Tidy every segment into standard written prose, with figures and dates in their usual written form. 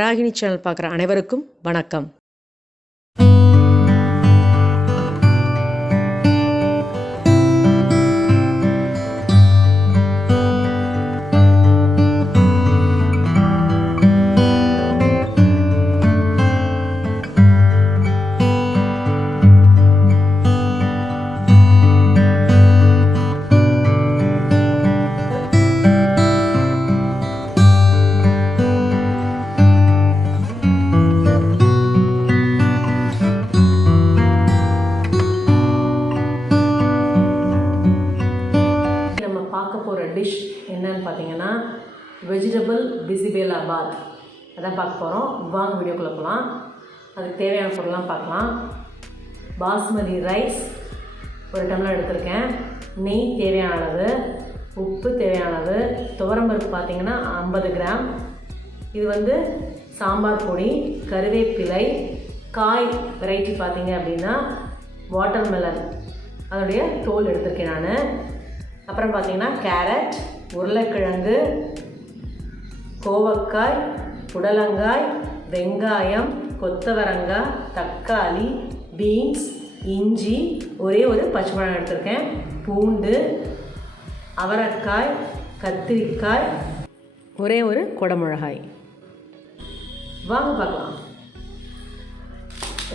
Varahini channel பார்க்குற அனைவருக்கும் வணக்கம். டிஷ் என்னன்னு பார்த்தீங்கன்னா வெஜிடபிள் பிசிபேலா பாத் அதான் பார்க்க போகிறோம். வாங்க வீடியோக்குள்ளே போகலாம். அதுக்கு தேவையான பொருள்லாம் பார்க்கலாம். பாஸ்மதி ரைஸ் 1 டம்ளர் எடுத்திருக்கேன். நெய் தேவையான அளவு, உப்பு தேவையான அளவு, துவரம்பருப்பு பார்த்திங்கன்னா 50 கிராம். இது சாம்பார் பொடி, கருவேப்பிலை, காய் வெரைட்டி பார்த்திங்க அப்படின்னா வாட்டர் மெலன் அதோடைய தோல் எடுத்திருக்கேன் நான். அப்புறம் பார்த்திங்கன்னா கேரட், உருளைக்கிழங்கு, கோவக்காய், புடலங்காய், வெங்காயம், கொத்தவரங்காய், தக்காளி, பீன்ஸ், இஞ்சி, ஒரே ஒரு பச்சை மிளகாய் எடுத்திருக்கேன், பூண்டு, அவரைக்காய், கத்திரிக்காய், ஒரே ஒரு குடமிளகாய். வாங்க பார்க்கலாம்.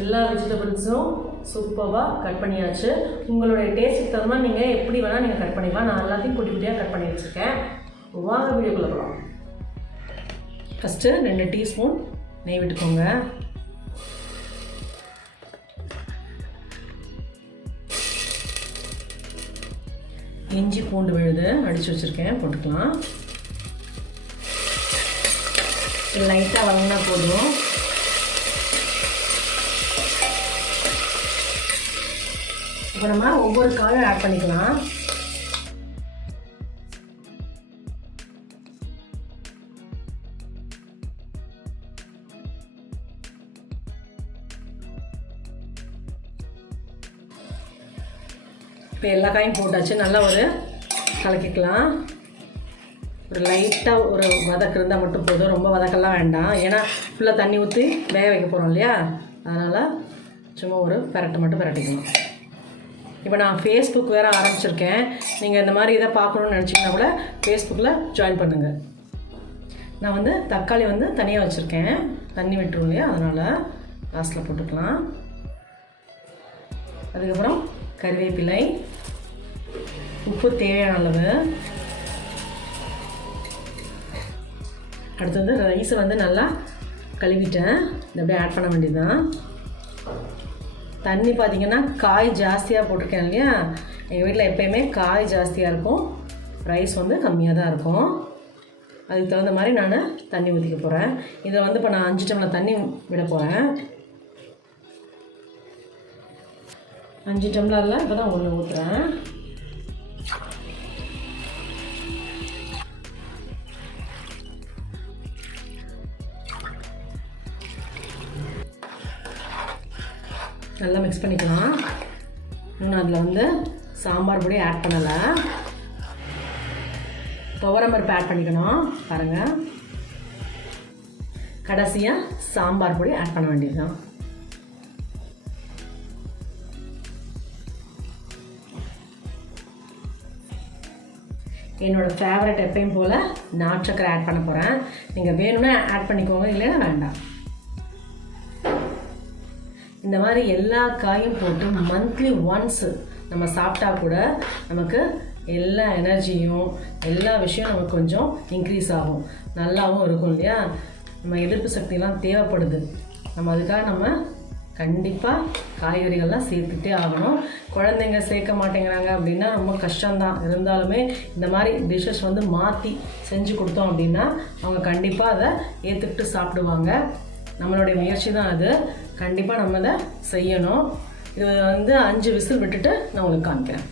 எல்லா வெஜிடபிள்ஸும் சூப்பராக கட் பண்ணியாச்சு. உங்களுடைய டேஸ்ட்டுக்கு தகுந்த நீங்கள் எப்படி வேணால் நீங்கள் கட் பண்ணிக்கலாம். நான் எல்லாத்தையும் குட்டி குட்டியாக கட் பண்ணி வச்சுருக்கேன். வாங்க வீடியோக்குள்ளே போகலாம். ஃபஸ்ட்டு 2 டீஸ்பூன் நெய் விட்டுக்கோங்க. இஞ்சி பூண்டு விழுது அடித்து வச்சுருக்கேன், போட்டுக்கலாம். லைட்டாக வதங்கினா போதும். இப்போ நம்ம ஒவ்வொரு காயும் ஆட் பண்ணிக்கலாம். இப்போ எல்லா காயும் போட்டாச்சு. நல்லா ஒரு கலக்கிக்கலாம். ஒரு லைட்டாக ஒரு வதக்கு இருந்தால் மட்டும் போதும், ரொம்ப வதக்கெல்லாம் வேண்டாம். ஏன்னா ஃபுல்லாக தண்ணி ஊற்றி வேக வைக்க போகிறோம் இல்லையா, அதனால் சும்மா ஒரு பெரட்டை மட்டும் பெரட்டிக்கணும். இப்போ நான் ஃபேஸ்புக் வேறு ஆரம்பிச்சிருக்கேன். நீங்கள் இந்த மாதிரி இதை பார்க்கணுன்னு நினச்சிங்கன்னா கூட ஃபேஸ்புக்கில் ஜாயின் பண்ணுங்கள். நான் தக்காளி தனியாக வச்சுருக்கேன், தண்ணி விட்டுரும் இல்லையா, அதனால் லாஸ்ட்டில் போட்டுக்கலாம். அதுக்கப்புறம் கருவேப்பிலை, உப்பு தேவையான அளவு. அடுத்தது ரைஸை நல்லா கழுவிட்டேன், இதை அப்படியே ஆட் பண்ண வேண்டியதுதான். தண்ணி பார்த்திங்கன்னா காய் ஜாஸ்தியாக போட்டிருக்கேன் இல்லையா, எங்கள் வீட்டில் எப்போயுமே காய் ஜாஸ்தியாக இருக்கும், ரைஸ் கம்மியாக தான் இருக்கும். அதுக்கு தகுந்த மாதிரி நான் தண்ணி ஊற்றிக்க போகிறேன். இதில் இப்போ நான் 5 டம்ளர் தண்ணி விட போகிறேன். 5 டம்ளரில் இப்போ தான் 1 ஊற்றுறேன். நல்லா மிக்ஸ் பண்ணிக்கலாம். இன்னும் அதில் சாம்பார் பொடி ஆட் பண்ணலை, துவரம்பருப்பு ஆட் பண்ணிக்கணும். பாருங்கள், கடைசியாக சாம்பார் பொடி ஆட் பண்ண வேண்டியது தான். என்னோடய ஃபேவரட் எப்பயும் போல் நாட்டு சக்கரை ஆட் பண்ண போகிறேன். நீங்கள் வேணும்னா ஆட் பண்ணிக்கோங்க, இல்லைன்னா வேண்டாம். இந்த மாதிரி எல்லா காயும் போட்டு மந்த்லி ஒன்ஸ் நம்ம சாப்பிட்டா கூட நமக்கு எல்லா எனர்ஜியும் எல்லா விஷயம் நமக்கு கொஞ்சம் இன்க்ரீஸ் ஆகும், நல்லாவும் இருக்கும் இல்லையா. நம்ம எதிர்ப்பு சக்திலாம் தேவைப்படுது. நம்ம அதுக்காக கண்டிப்பாக காய்கறிகள்லாம் சேர்த்துட்டே ஆகணும். குழந்தைங்க சேர்க்க மாட்டேங்கிறாங்க அப்படின்னா ரொம்ப கஷ்டம்தான். இருந்தாலுமே இந்த மாதிரி டிஷ்ஷஸ் மாற்றி செஞ்சு கொடுத்தோம் அப்படின்னா அவங்க கண்டிப்பாக அதை ஏற்றுக்கிட்டு சாப்பிடுவாங்க. நம்மளுடைய முயற்சி தான் அது. கண்டிப்பாக நம்ம அதை செய்யணும். இது 5 விசில் விட்டுட்டு நான் உங்களுக்கு காமிக்கிறேன்.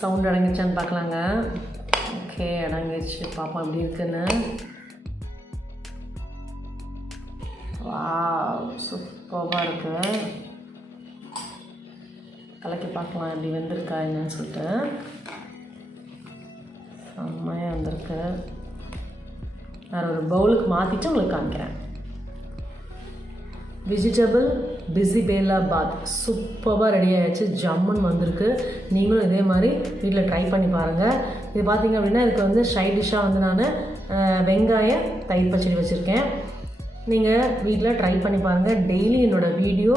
சவுண்ட் அடங்கிச்சான்னு பார்க்கலாங்க. ஓகே, அடங்கிடுச்சு. பாப்பா எப்படி இருக்குன்னு வாவ் சூப்பராக இருக்குது. கலக்கி பார்க்கலாம் எப்படி வெந்திருக்கா என்னன்னு சொல்லிட்டு. செம்மையாக வந்திருக்கு. வேறு ஒரு பவுலுக்கு மாற்றிட்டு உங்களுக்கு காமிக்கிறேன். வெஜிடபிள் பிசிபேலா பாத் சூப்பராக ரெடி ஆகிடுச்சு. ஜம்முன்னு வந்திருக்கு. நீங்களும் இதே மாதிரி வீட்டில் ட்ரை பண்ணி பாருங்கள். இது பார்த்திங்க அப்படின்னா இதுக்கு வந்து சைட் டிஷ்ஷாக வந்து நான் வெங்காய தயிர் பச்சடி வச்சுருக்கேன். நீங்கள் வீட்டில் ட்ரை பண்ணி பாருங்கள். டெய்லி என்னோடய வீடியோ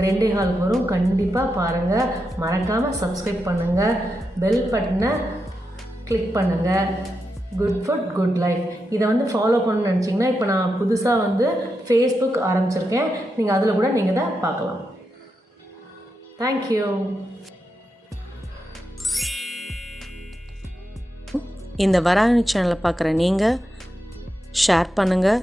2:15 வரும். கண்டிப்பாக பாருங்கள். மறக்காமல் சப்ஸ்கிரைப் பண்ணுங்கள். பெல் பட்டனை கிளிக் பண்ணுங்கள். குட் ஃபுட் குட் லைஃப் இதை வந்து ஃபாலோ பண்ணணும்னு நினச்சிங்கன்னா இப்போ நான் புதுசாக வந்து ஃபேஸ்புக் ஆரம்பிச்சிருக்கேன். நீங்கள் அதில் கூட நீங்கள் இதை பார்க்கலாம். தேங்க்யூ. இந்த வராணி சேனலை பார்க்குற நீங்கள் ஷேர் பண்ணுங்கள்,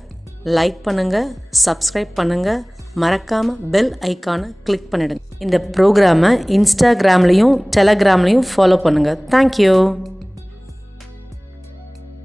லைக் பண்ணுங்கள், சப்ஸ்கிரைப் பண்ணுங்கள். மறக்காமல் பெல் ஐக்கானை கிளிக் பண்ணிடுங்க. இந்த ப்ரோக்ராமை இன்ஸ்டாகிராம்லேயும் டெலகிராம்லேயும் ஃபாலோ பண்ணுங்கள். தேங்க்யூ.